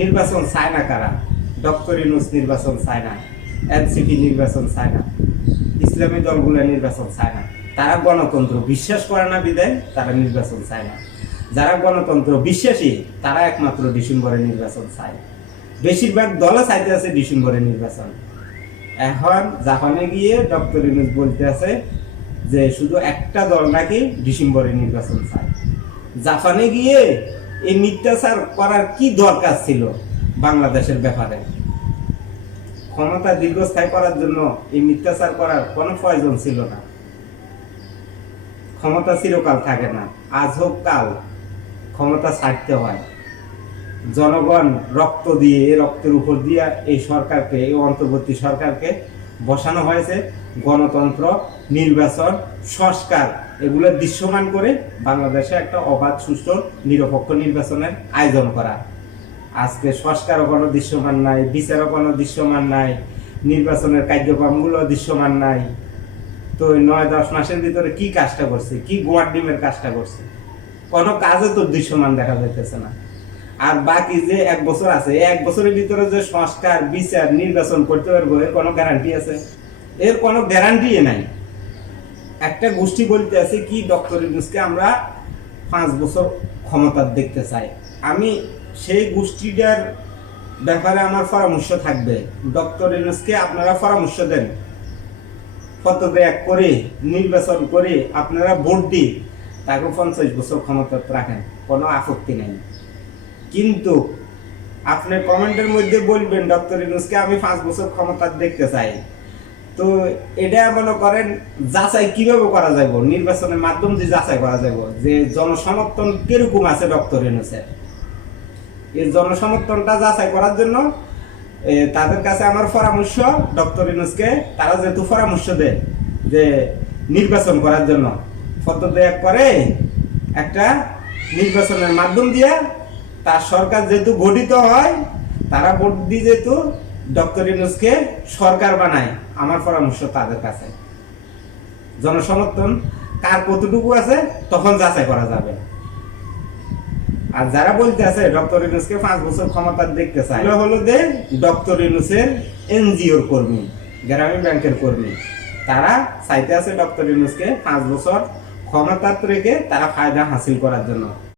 নির্বাচন চায় না কারা? ডক্টর ইউনুস নির্বাচন চায় না, এনসিপি নির্বাচন চায় না, ইসলামী দলগুলো নির্বাচন চায় না। তারা গণতন্ত্র বিশ্বাস করে না বিদায় তারা নির্বাচন চায় না। যারা গণতন্ত্র বিশ্বাসী, তারা একমাত্র ডিসেম্বরে নির্বাচন চায়। বেশিরভাগ দলও চাইতে আছে ডিসেম্বরে নির্বাচন। এখন জাপানে গিয়ে ডক্টর ইউনুস বলতে আছে যে শুধু একটা দল নাকি ডিসেম্বরে নির্বাচন চায়। জাপানে গিয়ে এই মিথ্যাচার করার কি দরকার ছিল বাংলাদেশের ব্যাপারে? ক্ষমতা দীর্ঘস্থায়ী করার জন্য এই মিথ্যাচার করার কোনো প্রয়োজন ছিল না। ক্ষমতা চিরকাল থাকে না, আজ হোক কাল ক্ষমতা ছাড়তে হয়। জনগণ রক্ত দিয়ে রক্তের উপর দিয়ে এই সরকারকে, এই অন্তর্বর্তী সরকারকে বসানো হয়েছে। গণতন্ত্র, নির্বাচন, সংস্কার এগুলো দৃশ্যমান করে বাংলাদেশে একটা অবাধ, সুষ্ঠু, নিরপেক্ষ নির্বাচনের আয়োজন করা। আজকে সংস্কারও কোনো দৃশ্যমান নাই, বিচারও কোনো দৃশ্যমান নাই, নির্বাচনের কার্যক্রমগুলো দৃশ্যমান নাই। তো নয়, দশ মাসের ভিতরে কি কাজটা করছে? কি গোয়ার ডিমের কাজটা করছে? কোনো কাজে তো দৃশ্যমান দেখা যাইতেছে না। আর বাকি যে এক বছর আছে, এক বছরের ভিতরে যে সংস্কার, বিচার, নির্বাচন করতে পারব, এর কোনো গ্যারান্টি আছে? এর কোনো গ্যারান্টি নাই। একটা গোষ্ঠী বলতে আছে কি, ডক্টর ইউনুসকে আমরা পাঁচ বছর ক্ষমতা দেখতে চাই। আমি সেই গোষ্ঠীটার ব্যাপারে আমার পরামর্শ থাকবে। ডক্টর ইউনুসকে আপনারা পরামর্শ দেন। পদত্যাগ করে, নির্বাচন করে আপনারা ভোট দিয়ে তাকে পঞ্চাশ বছর ক্ষমতা রাখেন, কোনো আপত্তি নেই। কিন্তু আপনি কমেন্টের মধ্যে বলবেন, ডক্টর ইউনুসকে আমি পাঁচ বছর ক্ষমতা দেখতে চাই। তো এটা মনে করেন, যাচাই কীভাবে করা যাবে নির্বাচনের মাধ্যম দিয়ে যাচাই করা যাবে যে জনসমর্থন কীরকম আছে ডক্টর ইউনুসের এই জনসমর্থনটা যাচাই করার জন্য তাদের কাছে আমার পরামর্শ, ডক্টর ইউনুসকে তারা যেহেতু পরামর্শ দেয় যে নির্বাচন করার জন্য, পদত্যাগ করে একটা নির্বাচনের মাধ্যম দিয়ে, তার সরকার যেহেতু গঠিত হয়, তারা ভোট দিয়ে যেহেতু ডক্টর ইউনুসকে সরকার বানায়, আমার পরামর্শ তাদের কাছে। জনসমর্থন কার কতটুকু আছে, তখন যাচাই করা যাবে। আর যারা বলতে আছে, ডক্টর ইউনুসকে পাঁচ বছর ক্ষমতা দেখতে চায় হলো যে ডক্টর ইউনুসের এনজিওর কর্মী, গ্রামীণ ব্যাংকের কর্মী। তারা চাইতে আছে ডক্টর ইউনুসকে পাঁচ বছর ক্ষমতা রেখে তারা ফায়দা হাসিল করার জন্য।